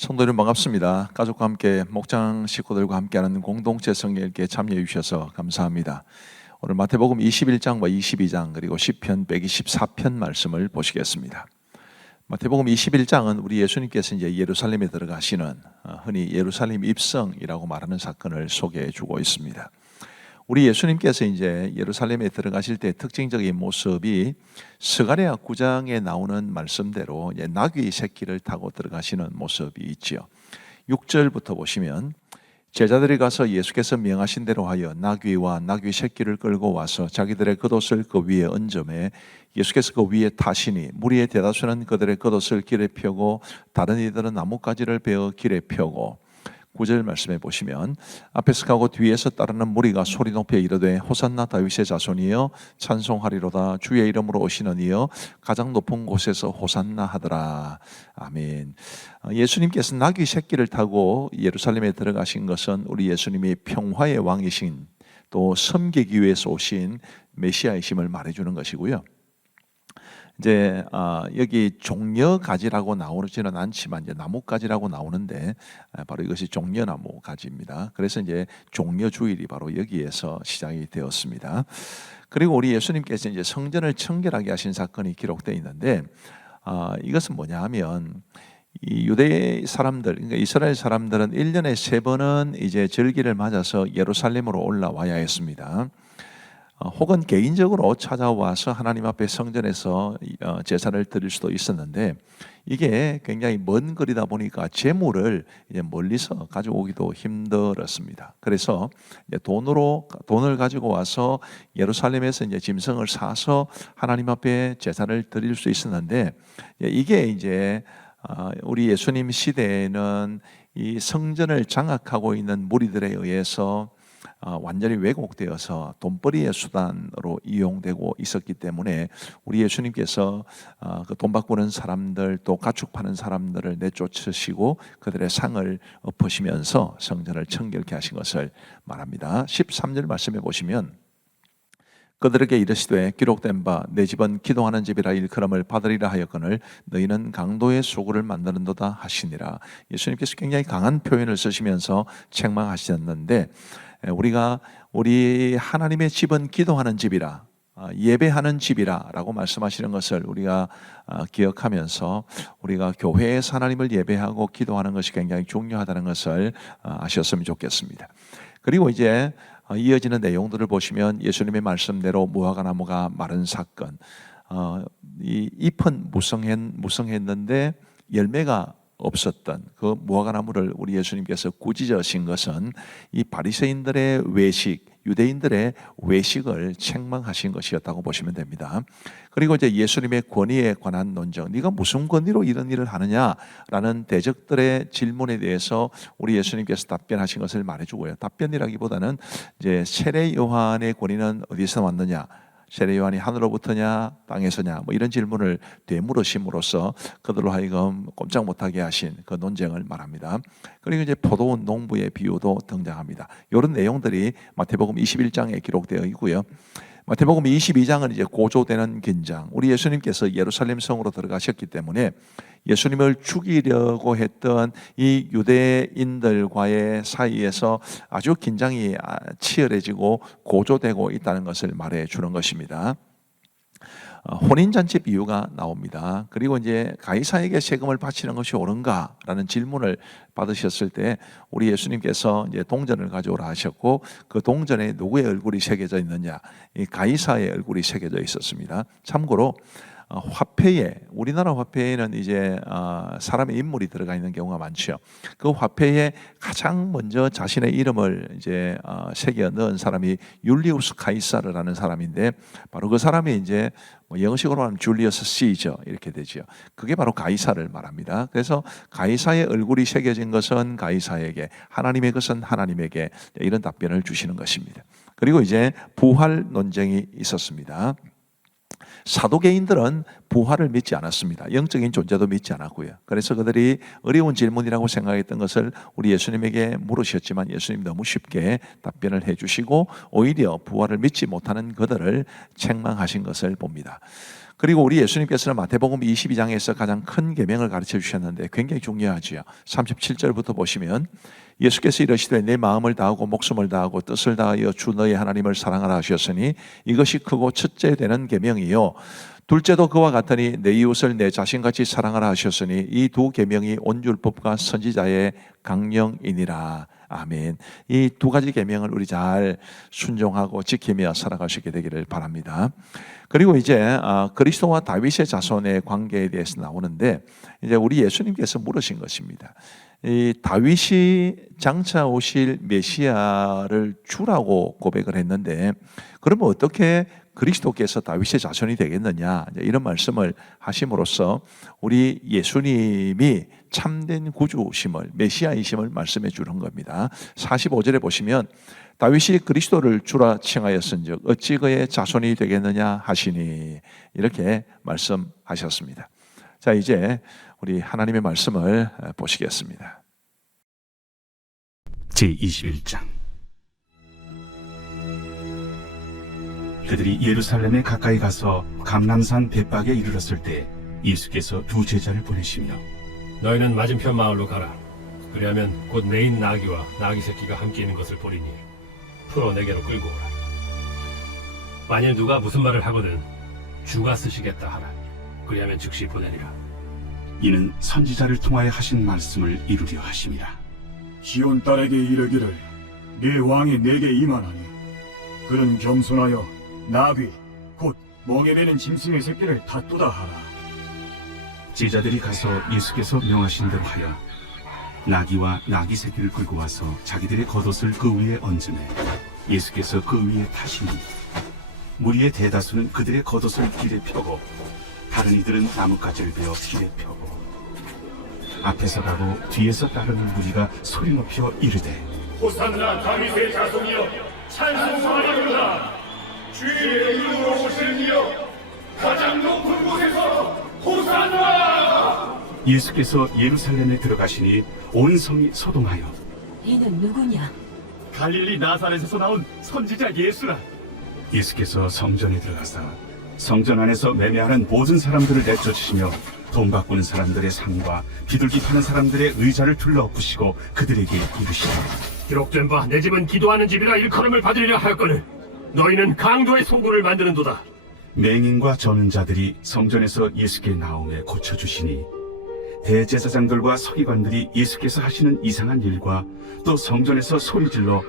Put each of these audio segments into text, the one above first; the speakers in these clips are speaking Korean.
성도 여러분 반갑습니다. 가족과 함께 목장 식구들과 함께하는 공동체 성경 읽기에 참여해 주셔서 감사합니다. 오늘 마태복음 21장과 22장 그리고 시편 124편 말씀을 보시겠습니다. 마태복음 21장은 우리 예수님께서 이제 예루살렘에 들어가시는 흔히 예루살렘 입성이라고 말하는 사건을 소개해 주고 있습니다. 우리 예수님께서 이제 예루살렘에 들어가실 때 특징적인 모습이 스가랴 9장에 나오는 말씀대로 나귀 새끼를 타고 들어가시는 모습이 있지요. 6절부터 보시면 제자들이 가서 예수께서 명하신 대로 하여 나귀와 나귀 새끼를 끌고 와서 자기들의 겉옷을 그 위에 얹음에 예수께서 그 위에 타시니 무리의 대다수는 그들의 겉옷을 길에 펴고 다른 이들은 나뭇가지를 베어 길에 펴고 9절 말씀해 보시면 앞에서 가고 뒤에서 따르는 무리가 소리 높여 이르되 호산나 다윗의 자손이여 찬송하리로다 주의 이름으로 오시는 이여 가장 높은 곳에서 호산나 하더라. 아멘. 예수님께서 나귀 새끼를 타고 예루살렘에 들어가신 것은 우리 예수님이 평화의 왕이신 또 섬기기 위해서 오신 메시아이심을 말해주는 것이고요. 이제 여기 종려가지라고 나오지는 않지만 이제 나뭇가지라고 나오는데 바로 이것이 종려나무 가지입니다. 그래서 이제 종려주일이 바로 여기에서 시작이 되었습니다. 그리고 우리 예수님께서 이제 성전을 청결하게 하신 사건이 기록되어 있는데 이것은 뭐냐 하면 이 유대 사람들, 그러니까 이스라엘 사람들은 1년에 3번은 이제 절기를 맞아서 예루살렘으로 올라와야 했습니다. 혹은 개인적으로 찾아와서 하나님 앞에 성전에서 제사를 드릴 수도 있었는데 이게 굉장히 먼 거리다 보니까 제물을 이제 멀리서 가져오기도 힘들었습니다. 그래서 이제 돈을 가지고 와서 예루살렘에서 이제 짐승을 사서 하나님 앞에 제사를 드릴 수 있었는데 이게 이제 우리 예수님 시대에는 이 성전을 장악하고 있는 무리들에 의해서 완전히 왜곡되어서 돈벌이의 수단으로 이용되고 있었기 때문에 우리 예수님께서 그 돈 바꾸는 사람들 또 가축 파는 사람들을 내쫓으시고 그들의 상을 엎으시면서 성전을 청결케 하신 것을 말합니다. 13절 말씀해 보시면 그들에게 이르시되 기록된 바 내 집은 기도하는 집이라 일컬음을 받으리라 하였거늘 너희는 강도의 소굴을 만드는도다 하시니라. 예수님께서 굉장히 강한 표현을 쓰시면서 책망하셨는데 우리 하나님의 집은 기도하는 집이라 예배하는 집이라 라고 말씀하시는 것을 우리가 기억하면서 우리가 교회에서 하나님을 예배하고 기도하는 것이 굉장히 중요하다는 것을 아셨으면 좋겠습니다. 그리고 이제 이어지는 내용들을 보시면 예수님의 말씀대로 무화과나무가 마른 사건, 이 잎은 무성했는데 열매가 없었던 그 무화과나무를 우리 예수님께서 꾸짖으신 것은 이 바리새인들의 외식, 유대인들의 외식을 책망하신 것이었다고 보시면 됩니다. 그리고 이제 예수님의 권위에 관한 논정, 네가 무슨 권위로 이런 일을 하느냐라는 대적들의 질문에 대해서 우리 예수님께서 답변하신 것을 말해주고요. 답변이라기보다는 이제 세례 요한의 권위는 어디서 왔느냐? 세례 요한이 하늘로부터냐 땅에서냐 뭐 이런 질문을 되물으심으로써 그들로 하여금 꼼짝 못하게 하신 그 논쟁을 말합니다. 그리고 이제 포도원 농부의 비유도 등장합니다. 이런 내용들이 마태복음 21장에 기록되어 있고요. 마태복음 22장은 이제 고조되는 긴장. 우리 예수님께서 예루살렘 성으로 들어가셨기 때문에 예수님을 죽이려고 했던 이 유대인들과의 사이에서 아주 긴장이 치열해지고 고조되고 있다는 것을 말해 주는 것입니다. 혼인잔치 비유가 나옵니다. 그리고 이제 가이사에게 세금을 바치는 것이 옳은가라는 질문을 받으셨을 때 우리 예수님께서 이제 동전을 가져오라 하셨고 그 동전에 누구의 얼굴이 새겨져 있느냐? 이 가이사의 얼굴이 새겨져 있었습니다. 참고로 화폐에 우리나라 화폐에는 이제 사람의 인물이 들어가 있는 경우가 많죠. 그 화폐에 가장 먼저 자신의 이름을 이제 새겨 넣은 사람이 율리우스 카이사르라는 사람인데 바로 그 사람이 이제 영어식으로 하면 줄리어스 시저 이렇게 되죠. 그게 바로 가이사를 말합니다. 그래서 가이사의 얼굴이 새겨진 것은 가이사에게, 하나님의 것은 하나님에게 이런 답변을 주시는 것입니다. 그리고 이제 부활 논쟁이 있었습니다. 사도계인들은 부활을 믿지 않았습니다. 영적인 존재도 믿지 않았고요. 그래서 그들이 어려운 질문이라고 생각했던 것을 우리 예수님에게 물으셨지만 예수님 너무 쉽게 답변을 해주시고 오히려 부활을 믿지 못하는 그들을 책망하신 것을 봅니다. 그리고 우리 예수님께서는 마태복음 22장에서 가장 큰 계명을 가르쳐 주셨는데 굉장히 중요하지요. 37절부터 보시면 예수께서 이르시되 내 마음을 다하고 목숨을 다하고 뜻을 다하여 주 너의 하나님을 사랑하라 하셨으니 이것이 크고 첫째 되는 계명이요 둘째도 그와 같으니 내 이웃을 내 자신같이 사랑하라 하셨으니 이 두 계명이 온 율법과 선지자의 강령이니라. 아멘. 이 두 가지 계명을 우리 잘 순종하고 지키며 살아가시게 되기를 바랍니다. 그리고 이제 그리스도와 다윗의 자손의 관계에 대해서 나오는데 이제 우리 예수님께서 물으신 것입니다. 이 다윗이 장차 오실 메시아를 주라고 고백을 했는데 그러면 어떻게 그리스도께서 다윗의 자손이 되겠느냐 이런 말씀을 하심으로써 우리 예수님이 참된 구주심을 메시아이심을 말씀해 주는 겁니다. 45절에 보시면 다윗이 그리스도를 주라 칭하였은즉 어찌 그의 자손이 되겠느냐 하시니 이렇게 말씀하셨습니다. 자, 이제 우리 하나님의 말씀을 보시겠습니다. 제21장. 그들이 예루살렘에 가까이 가서 감람산 벳박에 이르렀을 때 예수께서 두 제자를 보내시며 너희는 맞은편 마을로 가라. 그리하면 곧 매인 나귀와 나귀 새끼가 함께 있는 것을 보리니 풀어 내게로 끌고 오라. 만일 누가 무슨 말을 하거든 주가 쓰시겠다 하라. 그리하면 즉시 보내리라. 이는 선지자를 통하여 하신 말씀을 이루려 하심이라. 시온 딸에게 이르기를 네 왕이 내게 임하나니 그는 겸손하여 나귀 곧 멍에 매는 짐승의 새끼를 다투다 하라. 제자들이 가서 예수께서 명하신 대로 하여 나귀와 나귀 새끼를 끌고 와서 자기들의 겉옷을 그 위에 얹으매 예수께서 그 위에 타시니 무리의 대다수는 그들의 겉옷을 길에 펴고 다른 이들은 나뭇가지를 베어 길에 펴고 앞에서 가고 뒤에서 따르는 무리가 소리 높여 이르되 호산나 다윗의 자손이여 찬송하리로다. 주의 이름으로 오시는 이여 가장 높은 곳에서 호산나. 예수께서 예루살렘에 들어가시니 온 성이 소동하여 이는 누구냐? 갈릴리 나사렛에서 나온 선지자 예수라. 예수께서 성전에 들어가서 성전 안에서 매매하는 모든 사람들을 내쫓으시며 돈 바꾸는 사람들의 상과 비둘기 파는 사람들의 의자를 둘러엎으시고 그들에게 이르시되 기록된 바 내 집은 기도하는 집이라 일컬음을 받으리라 하였거늘 너희는 강도의 소굴을 만드는도다. 맹인과 저는 자들이 성전에서 예수께 나오매 고쳐주시니 대제사장들과 서기관들이 예수께서 하시는 이상한 일과 또 성전에서 소리질러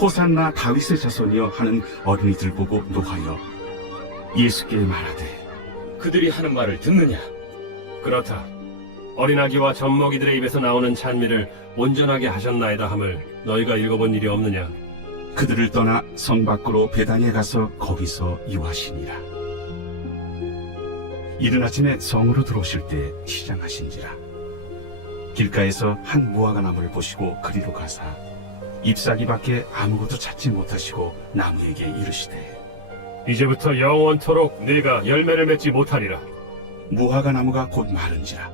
호산나 다윗의 자손이여 하는 어린이들 보고 노하여 예수께 말하되 그들이 하는 말을 듣느냐? 그렇다. 어린아기와 젖먹이들의 입에서 나오는 찬미를 온전하게 하셨나이다 함을 너희가 읽어본 일이 없느냐? 그들을 떠나 성 밖으로 베다니에 가서 거기서 유하시니라. 이른 아침에 성으로 들어오실 때 시장하신지라. 길가에서 한 무화과 나무를 보시고 그리로 가사 잎사귀 밖에 아무것도 찾지 못하시고 나무에게 이르시되 이제부터 영원토록 네가 열매를 맺지 못하리라. 무화과 나무가 곧 마른지라.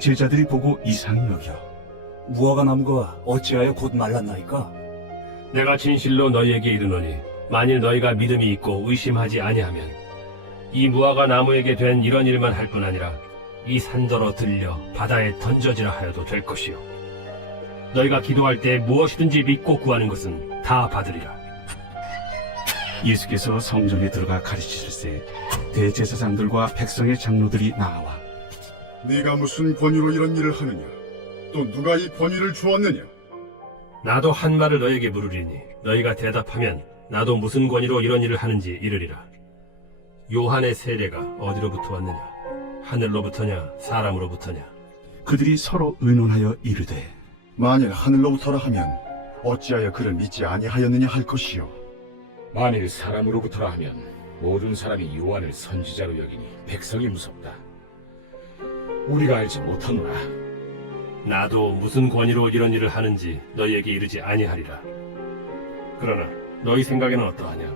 제자들이 보고 이상히 여겨 무화과 나무가 어찌하여 곧 말랐나이까? 내가 진실로 너희에게 이르노니 만일 너희가 믿음이 있고 의심하지 아니하면 이 무화과 나무에게 된 이런 일만 할 뿐 아니라 이 산더러 들려 바다에 던져지라 하여도 될 것이요 너희가 기도할 때 무엇이든지 믿고 구하는 것은 다 받으리라. 예수께서 성전에 들어가 가르치실세 대제사장들과 백성의 장로들이 나와 네가 무슨 권위로 이런 일을 하느냐? 또 누가 이 권위를 주었느냐? 나도 한 말을 너희에게 물으리니 너희가 대답하면 나도 무슨 권위로 이런 일을 하는지 이르리라. 요한의 세례가 어디로부터 왔느냐? 하늘로부터냐 사람으로부터냐? 그들이 서로 의논하여 이르되 만일 하늘로부터라 하면 어찌하여 그를 믿지 아니하였느냐 할 것이요. 만일 사람으로부터라 하면 모든 사람이 요한을 선지자로 여기니 백성이 무섭다. 우리가 알지 못하노라. 나도 무슨 권위로 이런 일을 하는지 너희에게 이르지 아니하리라. 그러나 너희 생각에는 어떠하냐?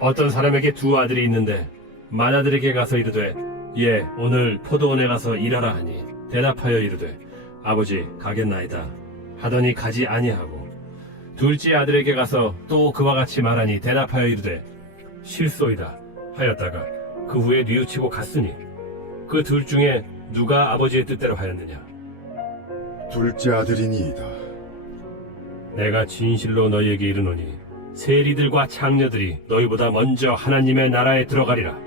어떤 사람에게 두 아들이 있는데 맏아들에게 가서 이르되 예 오늘 포도원에 가서 일하라 하니 대답하여 이르되 아버지 가겠나이다 하더니 가지 아니하고 둘째 아들에게 가서 또 그와 같이 말하니 대답하여 이르되 실소이다 하였다가 그 후에 뉘우치고 갔으니 그 둘 중에 누가 아버지의 뜻대로 하였느냐? 둘째 아들이니이다. 내가 진실로 너희에게 이르노니 세리들과 창녀들이 너희보다 먼저 하나님의 나라에 들어가리라.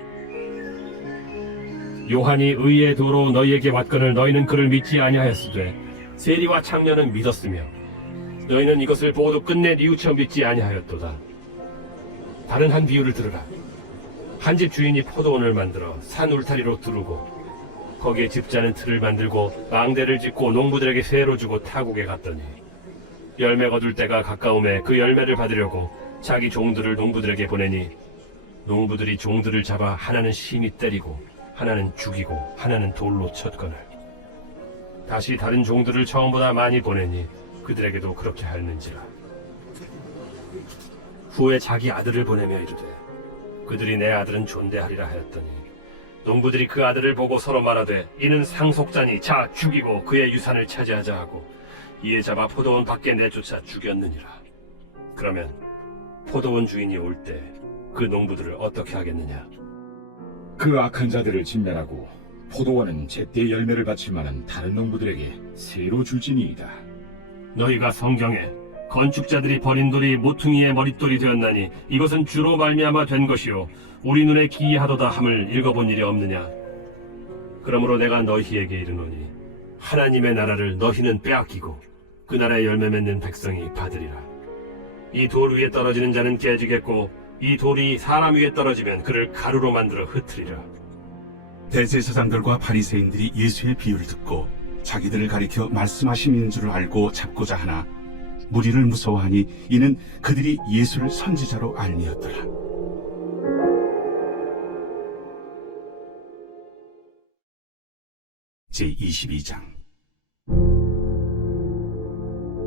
요한이 의의 도로 너희에게 왔거늘 너희는 그를 믿지 아니하였으되 세리와 창녀는 믿었으며 너희는 이것을 보고도 끝내 뉘우쳐 믿지 아니하였도다. 다른 한 비유를 들으라. 한 집 주인이 포도원을 만들어 산 울타리로 두르고 거기에 집자는 틀을 만들고 망대를 짓고 농부들에게 세로 주고 타국에 갔더니 열매 거둘 때가 가까움에 그 열매를 받으려고 자기 종들을 농부들에게 보내니 농부들이 종들을 잡아 하나는 심히 때리고 하나는 죽이고 하나는 돌로 쳤거늘 다시 다른 종들을 처음보다 많이 보내니 그들에게도 그렇게 하였는지라. 후에 자기 아들을 보내며 이르되 그들이 내 아들은 존대하리라 하였더니 농부들이 그 아들을 보고 서로 말하되 이는 상속자니 자 죽이고 그의 유산을 차지하자 하고 이에 잡아 포도원 밖에 내쫓아 죽였느니라. 그러면 포도원 주인이 올 때 그 농부들을 어떻게 하겠느냐? 그 악한 자들을 진멸하고 포도원은 제때 열매를 바칠 만한 다른 농부들에게 새로 줄지니이다. 너희가 성경에 건축자들이 버린 돌이 모퉁이의 머릿돌이 되었나니 이것은 주로 말미암아 된 것이요 우리 눈에 기이하도다 함을 읽어본 일이 없느냐? 그러므로 내가 너희에게 이르노니 하나님의 나라를 너희는 빼앗기고 그 나라의 열매 맺는 백성이 받으리라. 이 돌 위에 떨어지는 자는 깨지겠고 이 돌이 사람 위에 떨어지면 그를 가루로 만들어 흩으리라. 대제사장들과 바리새인들이 예수의 비유를 듣고 자기들을 가리켜 말씀하심인 줄 알고 잡고자 하나 무리를 무서워하니 이는 그들이 예수를 선지자로 알미었더라. 제22장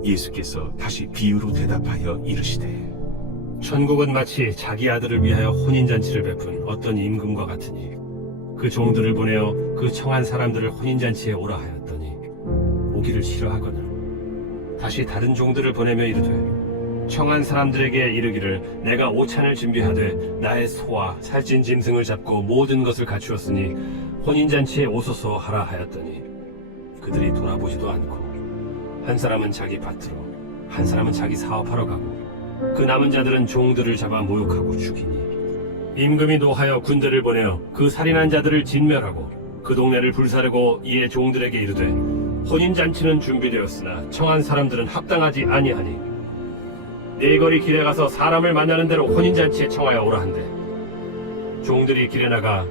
예수께서 다시 비유로 대답하여 이르시되 천국은 마치 자기 아들을 위하여 혼인잔치를 베푼 어떤 임금과 같으니 그 종들을 보내어 그 청한 사람들을 혼인잔치에 오라 하였더니 오기를 싫어하거늘 다시 다른 종들을 보내며 이르되 청한 사람들에게 이르기를 내가 오찬을 준비하되 나의 소와 살찐 짐승을 잡고 모든 것을 갖추었으니 혼인잔치에 오소서 하라 하였더니 그들이 돌아보지도 않고 한 사람은 자기 밭으로 한 사람은 자기 사업하러 가고 그 남은 자들은 종들을 잡아 모욕하고 죽이니 임금이 노하여 군대를 보내어 그 살인한 자들을 진멸하고 그 동네를 불사르고 이에 종들에게 이르되 혼인잔치는 준비되었으나 청한 사람들은 합당하지 아니하니 네 거리 길에 가서 사람을 만나는 대로 혼인잔치에 청하여 오라 한대 종들이 길에 나가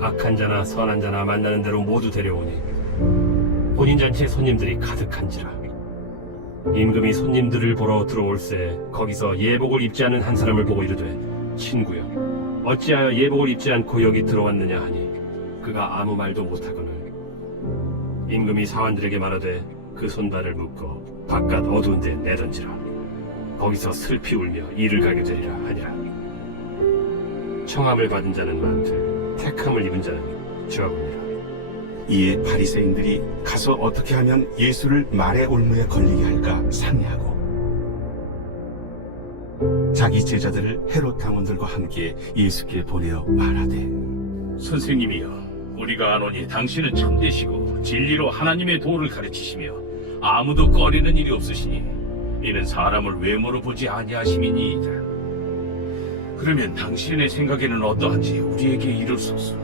악한 자나 선한 자나 만나는 대로 모두 데려오니 혼인잔치에 손님들이 가득한지라. 임금이 손님들을 보러 들어올새 거기서 예복을 입지 않은 한 사람을 보고 이르되 친구여 어찌하여 예복을 입지 않고 여기 들어왔느냐 하니 그가 아무 말도 못하거늘 임금이 사환들에게 말하되 그 손발을 묶어 바깥 어두운 데 내던지라. 거기서 슬피 울며 이를 가게 되리라 하니라. 청함을 받은 자는 많되 택함을 입은 자는 적으니라. 이에 바리새인들이 가서 어떻게 하면 예수를 말의 올무에 걸리게 할까 상의하고 자기 제자들을 헤롯 당원들과 함께 예수께 보내어 말하되 선생님이여, 우리가 아노니 당신은 참되시고 진리로 하나님의 도를 가르치시며 아무도 꺼리는 일이 없으시니 이는 사람을 외모로 보지 아니하심이니이다. 그러면 당신의 생각에는 어떠한지 우리에게 이르소서.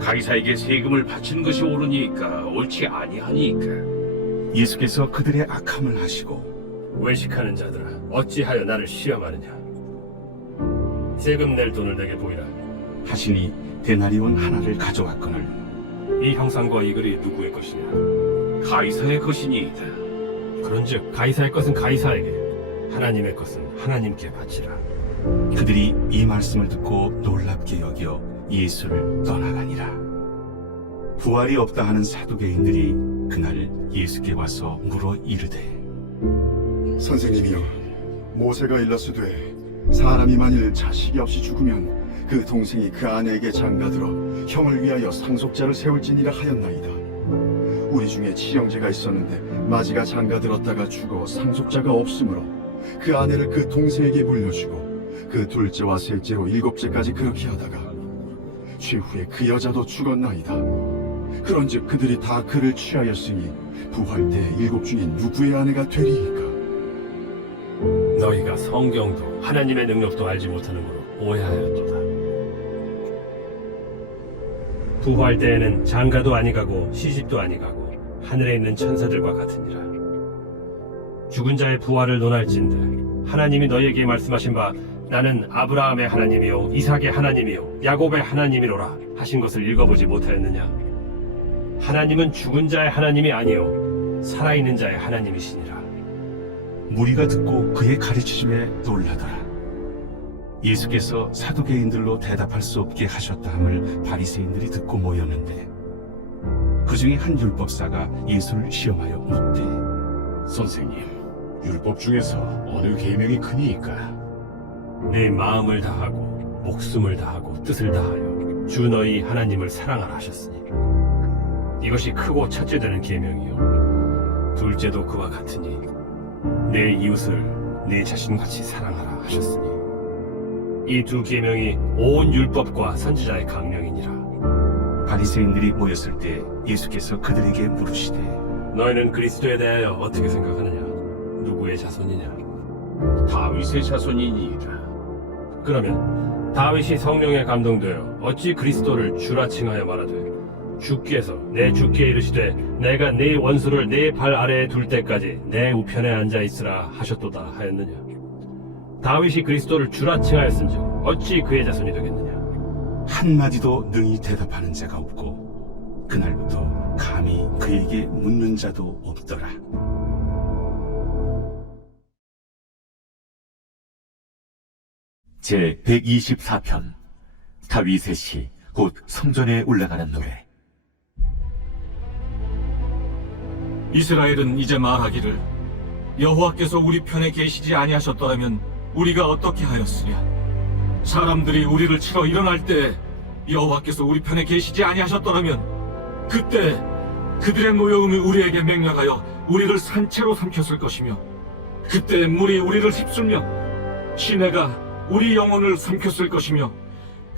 가이사에게 세금을 바치는 것이 옳으니까 옳지 아니하니까. 예수께서 그들의 악함을 하시고 외식하는 자들아 어찌하여 나를 시험하느냐. 세금 낼 돈을 내게 보이라. 하시니 데나리온 하나를 가져왔거늘 이 형상과 이 글이 누구의 것이냐. 가이사의 것이니이다. 그런즉 가이사의 것은 가이사에게 하나님의 것은 하나님께 바치라. 그들이 이 말씀을 듣고 놀랍게 여겨 예수를 떠나가니라. 부활이 없다 하는 사두개인들이 그날 예수께 와서 물어 이르되 선생님이여, 모세가 일렀으되 사람이 만일 자식이 없이 죽으면 그 동생이 그 아내에게 장가들어 형을 위하여 상속자를 세울지니라 하였나이다. 우리 중에 친형제가 있었는데 마지가 장가들었다가 죽어 상속자가 없으므로 그 아내를 그 동생에게 물려주고 그 둘째와 셋째로 일곱째까지 그렇게 하다가 최후에 그 여자도 죽었나이다. 그런즉 그들이 다 그를 취하였으니 부활 때 일곱 중에 누구의 아내가 되리이까? 너희가 성경도 하나님의 능력도 알지 못하는으로 오해하였도다. 부활 때에는 장가도 아니가고 시집도 아니가고 하늘에 있는 천사들과 같으니라. 죽은 자의 부활을 논할진대 하나님이 너희에게 말씀하신 바 나는 아브라함의 하나님이요 이삭의 하나님이요 야곱의 하나님이로라 하신 것을 읽어보지 못하였느냐? 하나님은 죽은 자의 하나님이 아니요 살아있는 자의 하나님이시니라. 무리가 듣고 그의 가르치심에 놀라더라. 예수께서 사두개인들로 대답할 수 없게 하셨다 함을 바리새인들이 듣고 모였는데 그 중에 한 율법사가 예수를 시험하여 묻되 선생님, 율법 중에서 어느 계명이 크니이까? 내 마음을 다하고 목숨을 다하고 뜻을 다하여 주 너희 하나님을 사랑하라 하셨으니 이것이 크고 첫째 되는 계명이요 둘째도 그와 같으니 내 이웃을 내 자신같이 사랑하라 하셨으니 이 두 계명이 온 율법과 선지자의 강령이니라. 바리새인들이 모였을 때 예수께서 그들에게 물으시되 너희는 그리스도에 대하여 어떻게 생각하느냐? 누구의 자손이냐? 다윗의 자손이니이다. 그러면 다윗이 성령에 감동되어 어찌 그리스도를 주라 칭하여 말하되 주께서 내 주께 이르시되 내가 네 원수를 네 발 아래에 둘 때까지 내 우편에 앉아 있으라 하셨도다 하였느냐? 다윗이 그리스도를 주라 칭하였은즉 어찌 그의 자손이 되겠느냐? 한마디도 능히 대답하는 자가 없고 그날부터 감히 그에게 묻는 자도 없더라. 제 124편 다윗의 시 곧 성전에 올라가는 노래. 이스라엘은 이제 말하기를 여호와께서 우리 편에 계시지 아니하셨더라면 우리가 어떻게 하였으랴. 사람들이 우리를 치러 일어날 때 여호와께서 우리 편에 계시지 아니하셨더라면 그때 그들의 노여움이 우리에게 맹렬하여 우리를 산채로 삼켰을 것이며 그때 물이 우리를 휩쓸며 시내가 우리 영혼을 삼켰을 것이며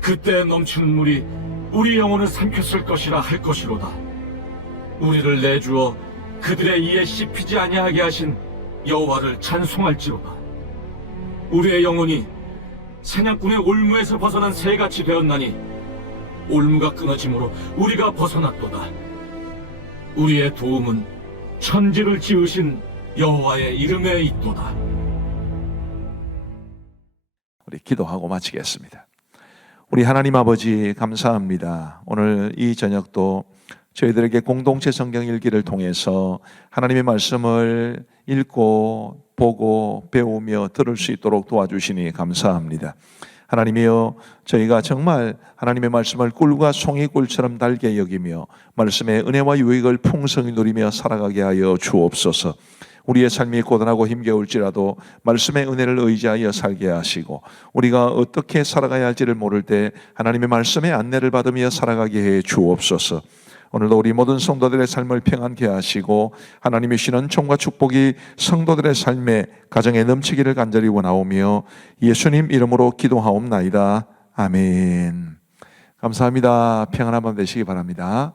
그때 넘치는 물이 우리 영혼을 삼켰을 것이라 할 것이로다. 우리를 내주어 그들의 이에 씹히지 아니하게 하신 여호와를 찬송할지로다. 우리의 영혼이 사냥꾼의 올무에서 벗어난 새같이 되었나니 올무가 끊어짐으로 우리가 벗어났도다. 우리의 도움은 천지를 지으신 여호와의 이름에 있도다. 우리 기도하고 마치겠습니다. 우리 하나님 아버지 감사합니다. 오늘 이 저녁도 저희들에게 공동체 성경 읽기를 통해서 하나님의 말씀을 읽고 보고 배우며 들을 수 있도록 도와주시니 감사합니다. 하나님이여, 저희가 정말 하나님의 말씀을 꿀과 송이꿀처럼 달게 여기며 말씀의 은혜와 유익을 풍성히 누리며 살아가게 하여 주옵소서. 우리의 삶이 고단하고 힘겨울지라도 말씀의 은혜를 의지하여 살게 하시고 우리가 어떻게 살아가야 할지를 모를 때 하나님의 말씀의 안내를 받으며 살아가게 해 주옵소서. 오늘도 우리 모든 성도들의 삶을 평안케 하시고 하나님이 주시는 총과 축복이 성도들의 삶에 가정에 넘치기를 간절히 원하오며 예수님 이름으로 기도하옵나이다. 아멘. 감사합니다. 평안한 밤 되시기 바랍니다.